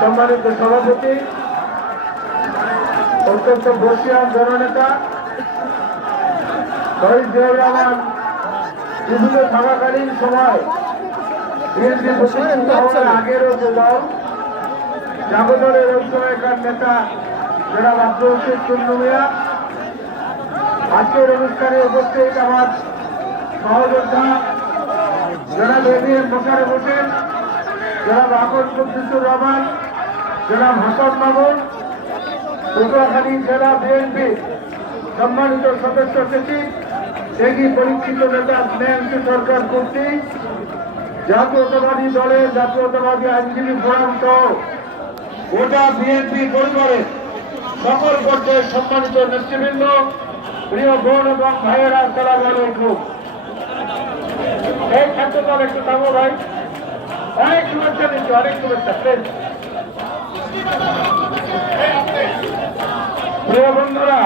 সম্মানিত সভাপতি, অত্যন্ত বর্ষিয়ান জননেতা, শহীদ জিয়াউর রহমান, বিভিন্ন থাকাকালীন সময় বিএনপি প্রতিষ্ঠিত হওয়ার আগেরও যে দল জাগদলের ওই সময়কার নেতা জনাব আব্দুল হোসেন উপস্থিত আমার সহযোদ্ধা জনাব এবিএম বসারে হোসেন জনাব আকর কুদ্দুসুর রহমান, জনাব হাসান মামুন, পটুয়াখালী জেলা বিএনপি সম্মানিত সদস্য সচিব সেগি পরীক্ষিত নেতা স্নেহাংশু সরকার কর্তৃক জাতীয়তাবাদী দলের জাতীয়তাবাদী আইনজীবী ফোরাম সহ গোটা বিএনপি পরিবারের সকল পর্যায়ের সম্মানিত নেতৃবৃন্দ, প্রিয় বোন এবং ভাইয়েরা সালাম আলাইকুম। এই দল একটু থাকব ভাই। অনেক শুভেচ্ছা দিচ্ছি, অনেক শুভেচ্ছা প্লিজ প্রিয় বন্ধুরা,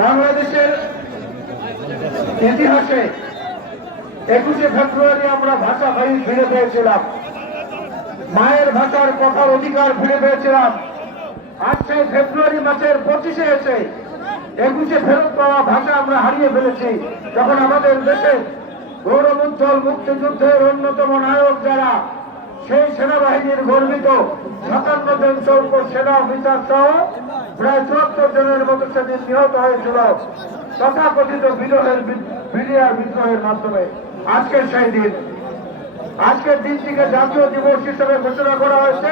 বাংলাদেশের ইতিহাসে একুশে ফেব্রুয়ারি আমরা ভাষা ভাই ফিরে পেয়েছিলাম। মায়ের ভাষার কথার অধিকার ফিরে পেয়েছিলাম। আজ সেই ফেব্রুয়ারি মাসের পঁচিশে এসে একুশে ফেরত পাওয়া ভাষা আমরা হারিয়ে ফেলেছি। যখন আমাদের দেশে গৌরবোজ্জ্বল মুক্তিযুদ্ধের অন্যতম নায়ক যারা, সেই সেনাবাহিনীর গর্বিত সাতান্ন জন চৌক সেনা অফিসার সহ প্রায় চুয়াত্তর জনের মতো সেদিন নিহত হয়েছিল তথাকথিত বিদ্রোহের বিডিআর বিদ্রোহের মাধ্যমে। আজকের সেই দিন। আজকের দিনটিকে জাতীয় দিবস হিসেবে ঘোষণা করা হয়েছে।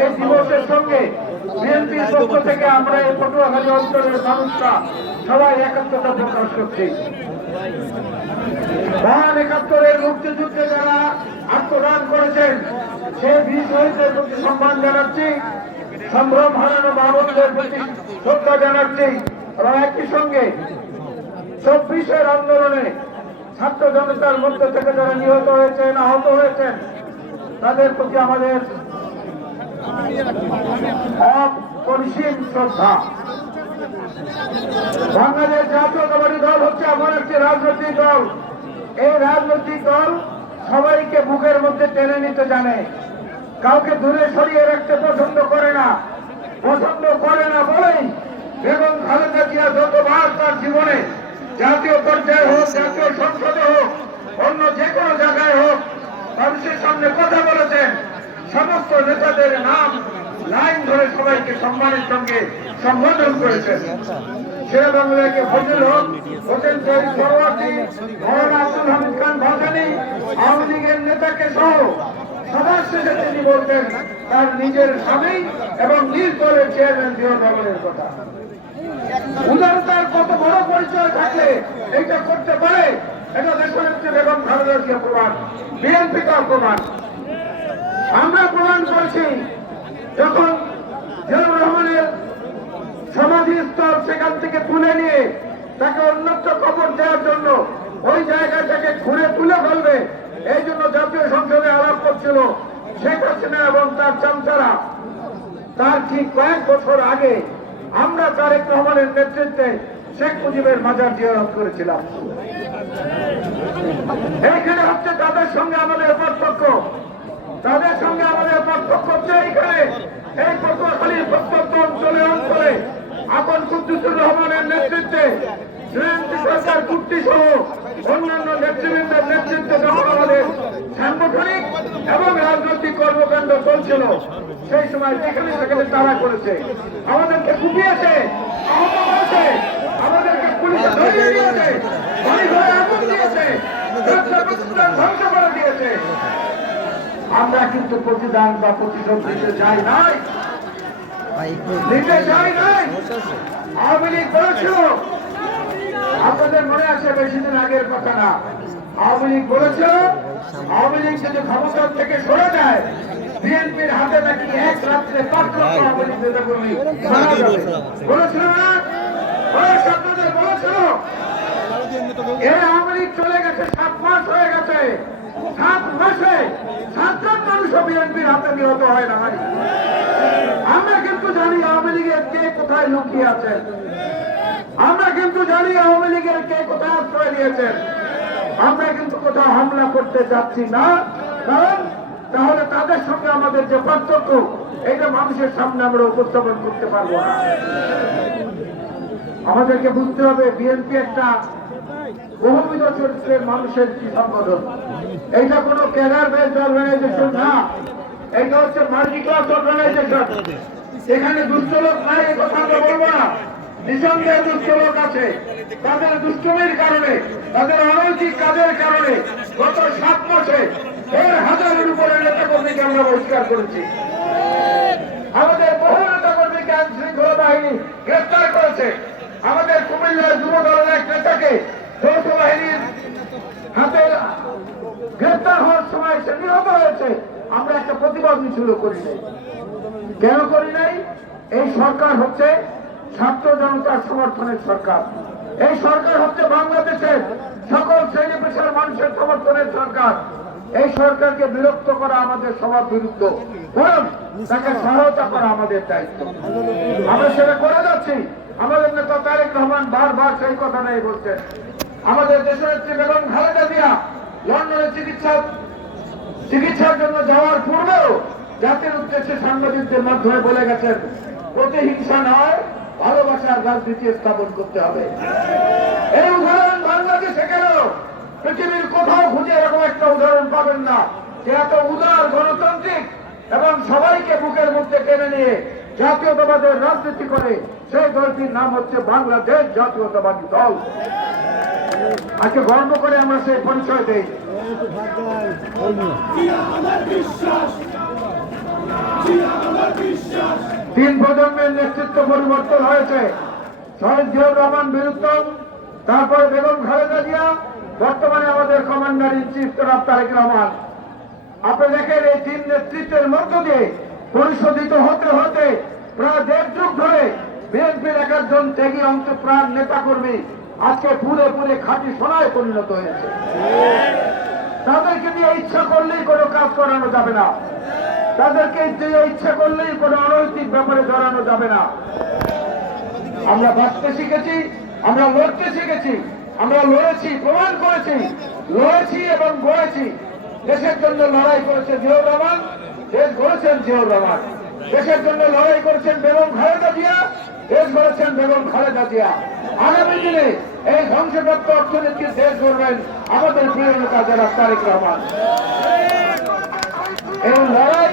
এই দিবসের সঙ্গে বিএনপির পক্ষ থেকে আমরা এই পটুয়াখালী অঞ্চলের মানুষরা সবাই একাত্মতা প্রকাশ করছি। মহান একাত্তরের মুক্তিযুদ্ধে যারা আত্মদান করেছেন সে বীর শহীদদের প্রতি সম্মান জানাচ্ছি, সম্ভ্রম হারানো বাবনদের প্রতি শ্রদ্ধা জানাচ্ছি এবং একই সঙ্গে চব্বিশের আন্দোলনে ছাত্র জনতার মধ্য থেকে যারা নিহত হয়েছেন, আহত হয়েছেন, তাদের প্রতি আমাদের অপরিসীম শ্রদ্ধা। বাংলাদেশ জাতীয়তাবাদী দল হচ্ছে এমন একটি রাজনৈতিক দল। এই রাজনৈতিক দল সবাইকে বুকের মধ্যে টেনে নিতে জানে। কাউকে দূরে সরিয়ে রাখতে পছন্দ করে না পছন্দ করে না বলেই বেগম খালেদা জিয়া যতবার তার জীবনে জাতীয় পর্যায়ে হোক জাতীয় সংসদে হোক অন্য যে কোনো জায়গায় হোক মানুষের সামনে কথা বলেছেন সমস্ত নেতাদের নাম লাইন ধরে সবাইকে সম্মানের সঙ্গে সম্বোধন করেছেন। বাংলাকে হোসেন আব্দুল হামিদ খান ভাসানী, আওয়ামী লীগের নেতাকে সহ শেষে তিনি বলতেন, তার নিজের স্বামী এবং নিজ দলের চেয়ারম্যান কথা। উদারতার কত বড় পরিচয় থাকলে এইটা করতে পারে, এটা দেশের বেগম জিয়া প্রমাণ, বিএনপি তার প্রমাণ। আমরা প্রমাণ করেছি, যখন জিয়াউর রহমানের সমাধিস্থল সেখান থেকে তুলে নিয়ে তাকে অন্যত্র খবর দেওয়ার জন্য ওই জায়গাটাকে ঘুরে তুলে ফেলবে, এই জন্য জাতীয় সংসদে আলাপ করছিল শেখ হাসিনা এবং তার চামচারা। তার ঠিক কয়েক বছর আগে আমরা তারেক রহমানের নেতৃত্বে শেখ মুজিবের মাজার জিয়ারত করেছিলাম। এইখানে হচ্ছে তাদের সঙ্গে আমাদের পার্থক্য তাদের সঙ্গে আমাদের পার্থক্য হচ্ছে এইখানে এই পটুয়াখালীর প্রত্যন্ত অঞ্চলে অঞ্চলে আপন কুদ্দুসুর রহমানের নেতৃত্বে জয়ন্তী সরকার কুর্তি সহ অন্যান্য নেতৃবৃন্দের নেতৃত্বে যখন আমাদের সাংগঠনিক এবং রাজনৈতিক কর্মকাণ্ড চলছিল, সেই সময় যেখানে সেখানে তারা করেছে। আমাদেরকে কুপিয়েছে আমাদেরকে পুলিশে দিয়েছে ধ্বংস করে দিয়েছে। আমরা কিন্তু প্রতিদান বা প্রতিশোধ দিতে চাই নাই। দিতে চাই নাই। আওয়ামী লীগ বলেছিল আপনাদের মনে আছে বেশি দিন আগের কথা না? আওয়ামী লীগ বলেছিল আওয়ামী লীগ যদি ক্ষমতার থেকে সরে যায় বিএনপির হাতে নাকি এক রাত্রে পাঁচ লক্ষ আওয়ামী লীগ নেতা কর্মী মারা যাবে। বলেছিল না? আপনাদের বলেছিল এই আওয়ামী লীগ চলে গেছে সাত মাস হয়ে গেছে। সাত মাসে সাতজন মানুষও বিএনপির হাতে নিহত হয় না আমরা কিন্তু জানি আওয়ামী লীগের কে কোথায় লুকিয়ে আছে। আমরা কিন্তু জানি আওয়ামী লীগের কে কোথায় আশ্রয় দিয়েছেন। আমরা কিন্তু কোথাও হামলা করতে যাচ্ছি না। কারণ তাহলে তাদের সঙ্গে আমাদের যে পার্থক্য এটা মানুষের সামনে আমরা উপস্থাপন করতে পারব না। আমাদেরকে বুঝতে হবে, বিএনপি একটা বহুবিধ চরিত্রের মানুষের সংগঠন এইটা কোনো ক্যাডার বেস্ট অর্গানাইজেশন না। এটা হচ্ছে মাল্টি ক্লাস অর্গানাইজেশন। এখানে দুষ্ট লোক নাই কথা আমরা বলব না। নিঃসন্দেহে দুষ্ট লোক আছে। তাদের দুষ্টমির কারণে, তাদের অনৈতিক কাজের কারণে গত সাত মাসে দেড় হাজারের উপরে নেতা কর্মীকে আমরা বহিষ্কার করেছি। আমাদের বহু নেতা কর্মীকে আইন শৃঙ্খলা বাহিনী গ্রেফতার করেছে। আমাদের কুমিল্লার যুব দলের এক নেতাকে যৌথ বাহিনীর হাতে গ্রেফতার হওয়ার সময় সে নিহত হয়েছে আমরা একটা প্রতিবাদ মিছিল করি নাই। কেন করি নাই? এই সরকার হচ্ছে ছাত্র জনতার সমর্থনের সরকার। এই সরকার হচ্ছে বাংলাদেশের সকল শ্রেণি পেশার মানুষের সমর্থনের সরকার। এই সরকারকে বিরক্ত করা আমাদের সবার বিরুদ্ধ। বরং তাকে সহায়তা করা আমাদের দায়িত্ব। আমরা সেটা করে যাচ্ছি। আমাদের নেতা তারেক রহমান বারবার সেই কথাটাই বলছেন। আমাদের দেশের একটি বেগম খালেদা জিয়া লন্ডনে চিকিৎসা চিকিৎসার জন্য যাওয়ার পূর্বেও জাতির উদ্দেশ্যে সাংবাদিকদের মাধ্যমে বলে গেছেন প্রতিহিংসা নয় ভালোবাসার রাজনীতি স্থাপন করতে হবে। এই উদাহরণ বাংলাদেশে কেন পৃথিবীর কোথাও খুঁজে এরকম একটা উদাহরণ পাবেন না? যে এত উদার গণতান্ত্রিক এবং সবাইকে বুকের মধ্যে টেনে নিয়ে জাতীয়তাবাদের রাজনীতি করে সেই দলটির নাম হচ্ছে বাংলাদেশ জাতীয়তাবাদী দল। আজকে গর্ব করে আমরা সেই পরিচয় দেই। তিন প্রজন্মের নেতৃত্ব পরিবর্তন হয়েছে। শহীদ জিয়াউর রহমান বিরুদ্ধম তারপরে বেগম খালেদা জিয়া, বর্তমানে আমাদের কমান্ডার ইন চিফ জনাব তারেক রহমান। আপনি দেখেন, এই তিন নেতৃত্বের মধ্য দিয়ে পরিশোধিত হতে হতে প্রায় দেড় যুগ ধরে বিএনপির এক একজন ত্যাগী অংশ প্রাণ নেতা কর্মী আজকে পুরে পুরে খাঁটি সোনায় পরিণত হয়েছে। তাদেরকে দিয়ে ইচ্ছা করলেই কোনো কাজ করানো যাবে না। তাদেরকে দিয়ে ইচ্ছা করলেই কোনো অনৈতিক ব্যাপারে জড়ানো যাবে না। আমরা বাঁচতে শিখেছি, আমরা লড়তে শিখেছি, আমরা লড়েছি, প্রমাণ করেছি, লড়েছি এবং গড়েছি। দেশের জন্য লড়াই করেছে জিয়াউর রহমান, দেশ গড়েছেন জিয়াউর রহমান। দেশের জন্য লড়াই করেছেন বেগম খালেদা জিয়া দেশ গড়েছেন বেগম খালেদা জিয়া। আগামী দিনে এই ধ্বংসপ্রাপ্ত অর্থনীতির দেশ গড়বেন আমাদের প্রিয় নেতা যারা তারেক রহমান। এই লড়াই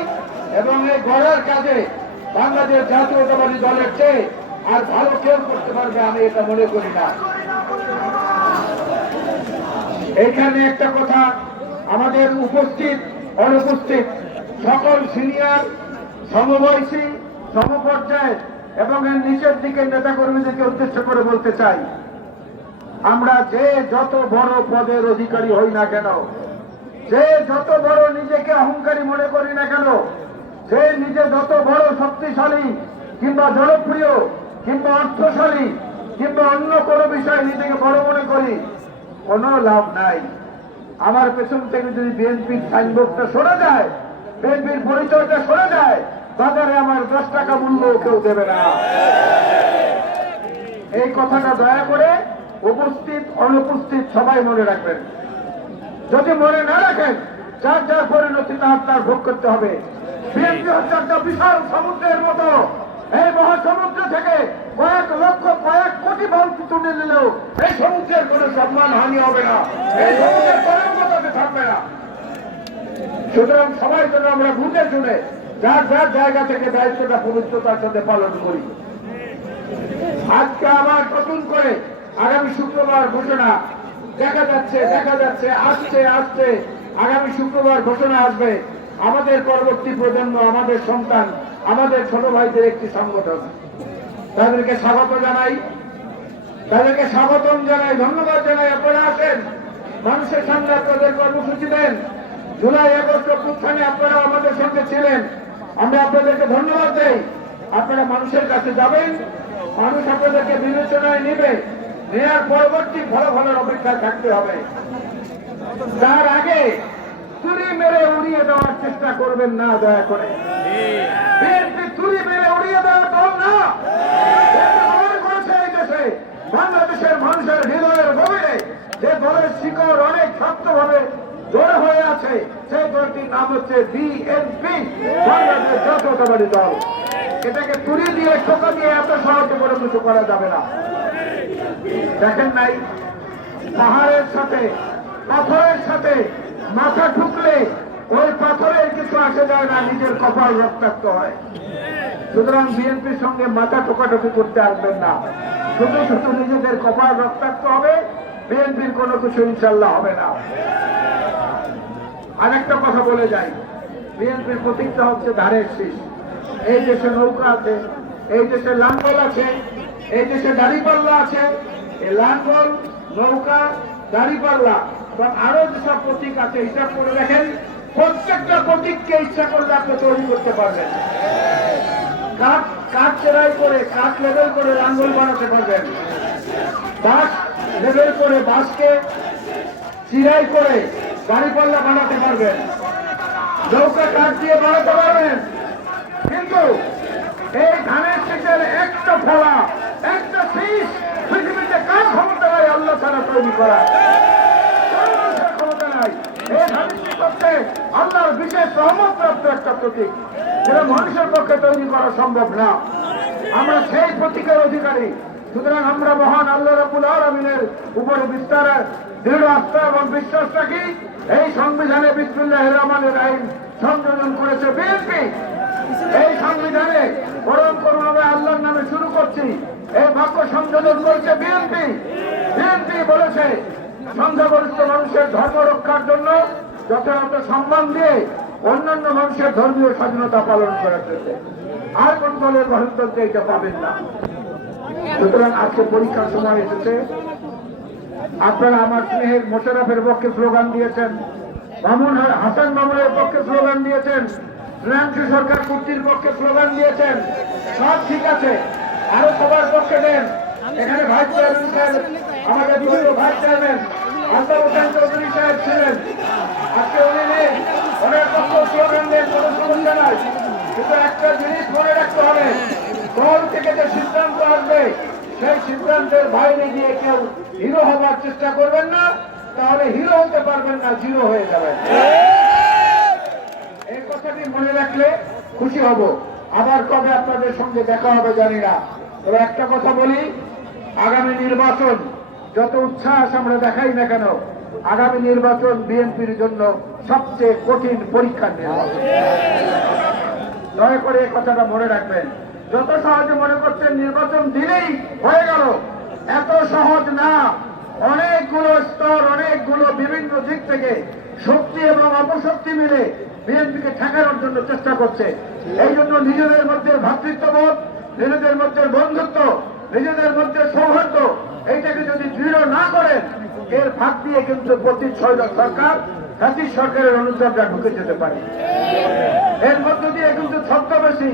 এবং এই গড়ার কাজে বাংলাদেশ জাতীয়তাবাদী দলের চেয়ে আর ভালো কেউ করতে পারবে আমি এটা মনে করি না। এখানে একটা কথা আমাদের উপস্থিত, অনুপস্থিত সকল সিনিয়র, সমবয়সী সমপর্যায়ে এবং এর নিচের দিকের নেতাকর্মীদেরকে উদ্দেশ্য করে বলতে চাই, আমরা যে যত বড় পদের অধিকারী হই না কেন, যে যত বড় নিজেকে অহংকারী মনে করি না কেন, যে নিজে যত বড় শক্তিশালী কিংবা জনপ্রিয় কিংবা অর্থশালী কিংবা অন্য কোনো বিষয় নিজেকে বড় মনে করি, কোনো লাভ নাই। আমার পেছন থেকে যদি বিএনপির সাইনবোর্ডটা সরে যায়, বিএনপির পরিচয়টা সরে যায় বাজারে আমার দশ টাকা মূল্য কেউ দেবে না। এই কথাটা দয়া করে উপস্থিত, অনুপস্থিত সবাই মনে রাখবেন। যদি মনে না রাখেন, যার যার পরিণতি তার তার ভোগ করতে হবে। বিএনপি হচ্ছে একটা বিশাল সমুদ্রের মতো। এই মহাসমুদ্র থেকে কয়েক লক্ষ, কয়েক কোটি বল তুলে নিলেও এই সমুদ্রের কোনো সম্মান, হানি হবে না। এই সমুদ্রের মতো থাকবে না। সুতরাং সবাই যেন আমরা বুঝে শুনে যার যার জায়গা থেকে দায়িত্বটা পবিত্রতার সাথে পালন করি। আজকে আবার নতুন করে আগামী শুক্রবার ঘোষণা। দেখা যাচ্ছে দেখা যাচ্ছে, আসছে আসছে। আগামী শুক্রবার ঘোষণা আসবে। আমাদের পরবর্তী প্রজন্ম, আমাদের সন্তান, আমাদের ছোট ভাইদের একটি সংগঠন। তাদেরকে স্বাগত জানাই। তাদেরকে স্বাগতম জানাই, ধন্যবাদ জানাই। আপনারা আসেন, মানুষের সামনে আপনাদের কর্মসূচি দেন। জুলাই, আগস্ট অভ্যুত্থানে আপনারা আমাদের সঙ্গে ছিলেন। আমরা আপনাদেরকে ধন্যবাদ দেই। আপনারা মানুষের কাছে যাবেন, মানুষ আপনাদেরকে বিবেচনায় নেবে। নেওয়ার পরবর্তী ফলাফলের অপেক্ষায় থাকতে হবে। তার আগে চুরি মেরে উড়িয়ে দেওয়ার চেষ্টা করবেন না, দয়া করে। বিএনপি চুরি মেরে উড়িয়ে দেওয়ার দল না। বাংলাদেশের মানুষের হৃদয়ের গভীরে যে দলের শিকড় অনেক শক্তভাবে জোর হয়ে আছে। সেই দলটির নাম হচ্ছে বিএনপি বাংলাদেশ জাতীয়তাবাদী দল। এটাকে তুলে দিয়ে টোকা দিয়ে এত সহজে কোনো কিছু করা যাবে না। দেখেন নাই, পাহাড়ের সাথে, পাথরের সাথে মাথা ঠুকলে ওই পাথরের কিছু আসে যায় না, নিজের কপাল রক্তাক্ত হয়। সুতরাং বিএনপির সঙ্গে মাথা ঠোকাঠুকি করতে আসবেন না। শুধু শুধু নিজেদের কপাল রক্তাক্ত হবে বিএনপির কোনো কিছু ইনশাল্লাহ হবে না। আরেকটা কথা বলে যাই। বিএনপির প্রতীকটা হচ্ছে ধারের শীষ। এই দেশে নৌকা আছে, এই দেশে লাঙ্গল আছে, এই দেশে দাড়িপাল্লা আছে। এই লাঙ্গল, নৌকা, দাড়িপাল্লা, এবং আরও যেসব প্রতীক আছে, হিসাব করে দেখেন, প্রত্যেকটা প্রতীককে ইচ্ছা করলে আপনি তৈরি করতে পারবেন। কাঠ কাঠ চেরাই করে, কাঠ লেবেল করে লাঙ্গল বানাতে পারবেন। বাঁশ লেবেল করে বাঁশকে চিরাই করে দাড়িপাল্লা বানাতে পারবেন। নৌকা কাঠ দিয়ে বানাতে পারবেন। কিন্তু এই ধানের শীষের একটা ফলা, একটা শীষ পৃথিবীতে কার ক্ষমতা নাই? আল্লাহ ছাড়া তৈরি করা। ক্ষমতা নাই? এই ধানের হচ্ছে আল্লাহর বিশেষ রহমতপ্রাপ্ত একটা প্রতীক, যেটা মানুষের পক্ষে তৈরি করা সম্ভব না। আমরা সেই প্রতীকের অধিকারী। সুতরাং আমরা মহান আল্লাহ রাবুল আলমিনের উপরে বিস্তার দৃঢ় আস্থা এবং বিশ্বাস রাখি। এই সংবিধানে বিসমুল্লাহ রহমানের আইন সংযোজন করেছে বিএনপি। এই সংবিধানে পরম করুণাময় আল্লাহর নামে শুরু করছি। এই বাক্য সংযোজন করেছে বিএনপি। বিএনপি বলেছে সংখ্যাগরিষ্ঠ মানুষের ধর্ম রক্ষার জন্য যথাযথ সম্মান দিয়ে অন্যান্য মানুষের ধর্মীয় স্বাধীনতা পালন করা চলবে আর কোন দলের গণতন্ত্রে এটা পাবেন না। সুতরাং আজকে পরীক্ষার সময় এসেছে। আপনারা আমার স্নেহের মোশারফের পক্ষে স্লোগান দিয়েছেন, মামুন হাসান মামুনের পক্ষে স্লোগান দিয়েছেন শ্রেয়াংশু সরকার কুর্তির পক্ষে স্লোগান দিয়েছেন। সব ঠিক আছে, আরও সবার পক্ষে দেন। এখানে ভাইস চেয়ারম্যান সাহেব আমাদের ভাইস চেয়ারম্যান আসাদ হোসেন চৌধুরী সাহেব ছিলেন। আজকে উনি নেই ওনার পক্ষে স্লোগান দেন, কোনো সমস্যা নাই। কিন্তু একটা জিনিস মনে রাখতে হবে দল থেকে যে সিদ্ধান্ত আসবে, সেই সিদ্ধান্তের বাইরে গিয়ে কেউ হিরো হবার চেষ্টা করবেন না, তাহলে হিরো হতে পারবেন না, জিরো হয়ে যাবেন। এই কথাটি মনে রাখলে খুশি হব। আবার কবে আপনাদের সঙ্গে দেখা হবে জানি না। তবে একটা কথা বলি, আগামী নির্বাচন যত উচ্ছ্বাস আমরা দেখাই না কেন, আগামী নির্বাচন বিএনপির জন্য সবচেয়ে কঠিন পরীক্ষার নির্বাচন। দয়া করে এই কথাটা মনে রাখবেন। যত সহজে মনে করছেন নির্বাচন দিলেই হয়ে গেল। এত সহজ না। অনেকগুলো স্তর, অনেকগুলো বিভিন্ন দিক থেকে শক্তি এবং অপশক্তি মিলে বিএনপিকে ঠেকানোর জন্য চেষ্টা করছে। এই জন্য নিজেদের মধ্যে ভ্রাতৃত্ববোধ নিজেদের মধ্যে বন্ধুত্ব, নিজেদের মধ্যে সৌহার্দ্য, এইটাকে যদি দৃঢ় না করেন, এর ফাঁক দিয়ে কিন্তু প্রতি ছয় সরকার, জাতির সরকারের অনুচররা ঢুকে যেতে পারে। এর মধ্য দিয়ে কিন্তু ছদ্মবেশী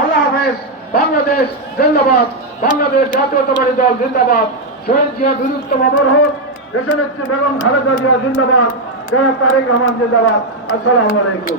আল্লাহ হাফেজ, বাংলাদেশ জিন্দাবাদ। বাংলাদেশ জাতীয়তাবাদী দল জিন্দাবাদ। শহীদ জিয়া বীরুত্তম হোক। দেশনেত্রী বেগম খালেদা জিয়া জিন্দাবাদ। তারেক রহমান জিন্দাবাদ। আসসালামু আলাইকুম।